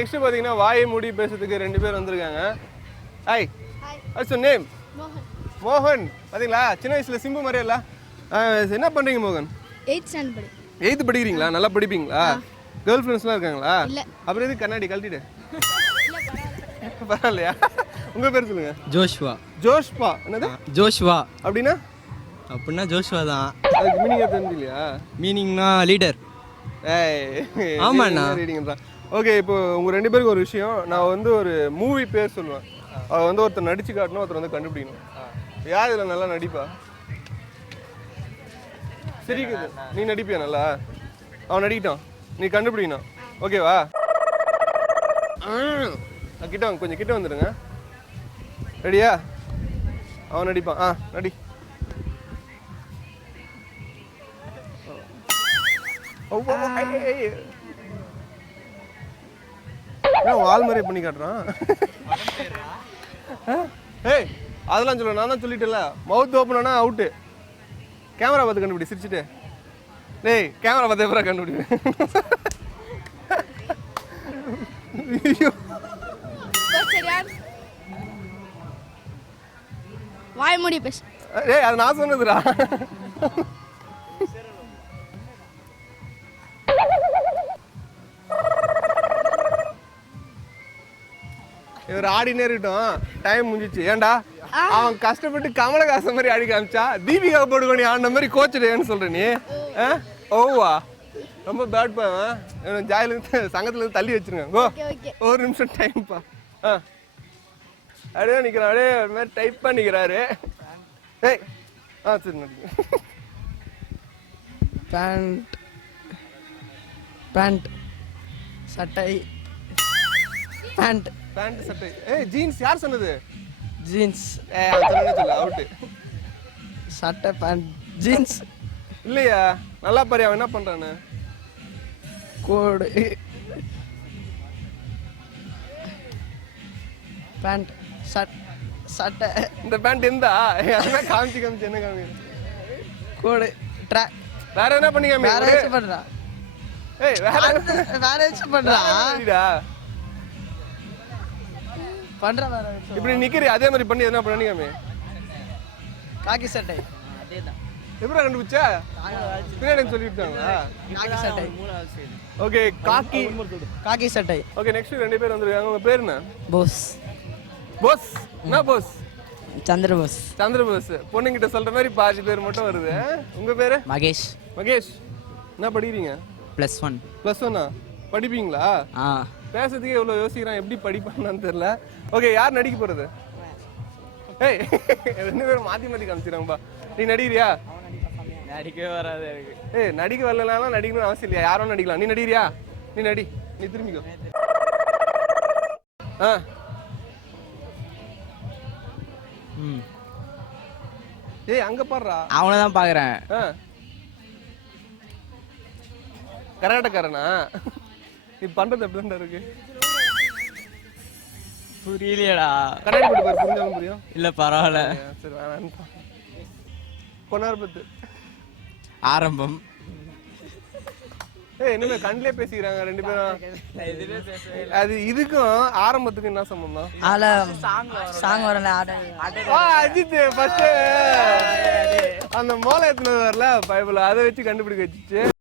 Next பாத்தீங்கன்னா வாயை மூடி பேசுறதுக்கு 2 பேர் வந்திருக்காங்க. ஹாய். What's your name? மோகன். மோகன். பாத்தீங்களா சின்ன வயசுல சிம்பு மாதிரியே இல்ல? என்ன பண்றீங்க மோகன்? 8th ஸ்டாண்டர்ட் படி. 8th படிக்கிறீங்களா? நல்லா படிப்பீங்களா? கேர்ள் ஃப்ரெண்ட்ஸ்லாம் இருக்காங்களா? இல்ல. அப்புறம் எதுக்கு கண்ணாடி கழட்டிடு? பரவாயில்லையா? உங்க பேர் சொல்லுங்க. ஜோஷ்வா. ஜோஷ்வா. என்னது? ஜோஷ்வா அப்படின்னா அப்படின்னா ஜோஷ்வா தான். அதுக்கு மீனிங் தெரியலையா? மீனிங்னா லீடர். ஏய் ஆமாண்ணா. ரீடிங்ன்றா. ஓகே, இப்போ உங்க 2 பேருக்கு ஒரு விஷயம். நான் வந்து ஒரு மூவி பேர் சொல்லுவேன். அவ வந்து ஒருத்தர் நடிச்சு காட்டணும், ஒருத்தர் வந்து கண்டுபிடிக்கணும். யார் இதில் நல்லா நடிப்பா? சிரிக்குது. நீ நடிப்பியா நல்லா? அவன் நடிக்கிட்டான், நீ கண்டுபிடிக்கணும். ஓகேவா? கிட்ட வாங்க, கொஞ்சம் கிட்ட வந்துடுங்க. ரெடியா? அவன் நடிப்பான். நடி. வால் மாதிரி பண்ணி காட்டுறான். ஏய் அதெல்லாம் சொல்ல, நான் தான் சொல்லிட்டேன்ல, மவுத் ஓப்பன் ஆனா அவுட்டு. கேமரா பார்த்து கண்டுபிடி, சிரிச்சுட்டு. டேய் கேமரா பார்த்து எப்பரா கண்டுபிடி? வாய் மூடி பேசு. ஏய் அது நான் சொன்னதுடா. இவர் ஆடினே இருக்கட்டும், டைம் முடிஞ்சிச்சு. ஏன்டா அவன் கஷ்டப்பட்டு கமலஹாசன் மாதிரி ஆடி காமிச்சா, தீபிகா படுகோனி ஆடின மாதிரி கோச்சுடேன்னு சொல்ற நீ? ஓவா ரொம்ப பேட் பாவன். ஜாயில இருந்து சங்கத்துல இருந்து தள்ளி வச்சிருங்க. கோ ஒரு நிமிஷம் டைம் பா. அப்படியே நிக்கிறான், அப்படியே ஒரு மாதிரி டைப் பண்ணிக்கிறாரு. ஏய் சரி நடிங்க. பேண்ட் பேண்ட் சட்டை பேண்ட் பேண்ட் சட்டை. ஏய் ஜீன்ஸ் யார் சொன்னது? ஜீன்ஸ். சொல்லு அவுட்டு. சட்டை பேண்ட் ஜீன்ஸ் இல்லையா? நல்லா பாரு அவன் என்ன பண்றான்னு. கோடு பேண்ட் சட்டை. இந்த பேண்ட் எந்தா? என்ன காமிச்சு காமிச்சு என்ன காமிச்சு? கோடு வேற என்ன பண்ணி காமி? வேற ஏச்சு பண்றா. ஏய் வேற ஏச்சு பண்றா. பண்ற வேற. இப்படி நிக்கிறியா? அதே மாதிரி பண்ணி என்ன பண்ணி காமி? காக்கி சட்டை. அதேதான். எப்பரா கண்டுபிடிச்ச? பின்னாடி சொல்லிட்டாங்களா? காக்கி சட்டை. ஓகே காக்கி சட்டை. ஓகே நெக்ஸ்ட் 2 பேர் வந்திருக்காங்க. உங்க பேர் என்ன? போஸ். போஸ். என்ன போஸ்? சந்திர போஸ். சந்திர போஸ். பொண்ணுங்கிட்ட சொல்ற மாதிரி பாதி பேர் மட்டும் வருது. உங்க பேரு? மகேஷ். மகேஷ். என்ன படிக்கிறீங்க? +1. +1 படிப்பீங்களா? பேசுறதுக்கே எவ்வளவு யோசிக்கிறான், எப்படி படிப்பான்னு தெரியல. ஓகே யார் நடிக்க போறது? ஏய் 2 பேரும் மாத்தி மாத்தி காமிச்சிடாங்கப்பா. நீ நடிக்கிறியா? நடிக்கவே வராது எனக்கு. ஏய் நடிக்க வரலனாலும் நடிக்கணும்னு அவசியம் இல்லையா? யாரும் நடிக்கலாம். நீ நடிக்கிறியா? நீ நடி. நீ திரும்பிக்கோ. ஏய் அங்க பாடுறா. அவனை தான் பாக்குறேன். கர்நாடகாரனா? நீ பண்றது எப்படிதான் இருக்கு? புரியலையடா. கண்ணாடி போட்டு பாரு, புரிஞ்சாலும் புரியும். இல்ல பரவாயில்ல. சரி வேணாம். கொண்டார்பத்து ஆரம்பம். ஏய் என்னமே கண்ணிலே பேசிக்கிறாங்க 2 பேரும். அது இதுக்கும் ஆரம்பத்துக்கும் என்ன சம்பந்தம்? சாங் வரல. அஜித் ஃபர்ஸ்ட் அந்த மோள எத்தனை வரல பைபிள் அதை வச்சு கண்டுபிடிக்க வச்சுச்சு.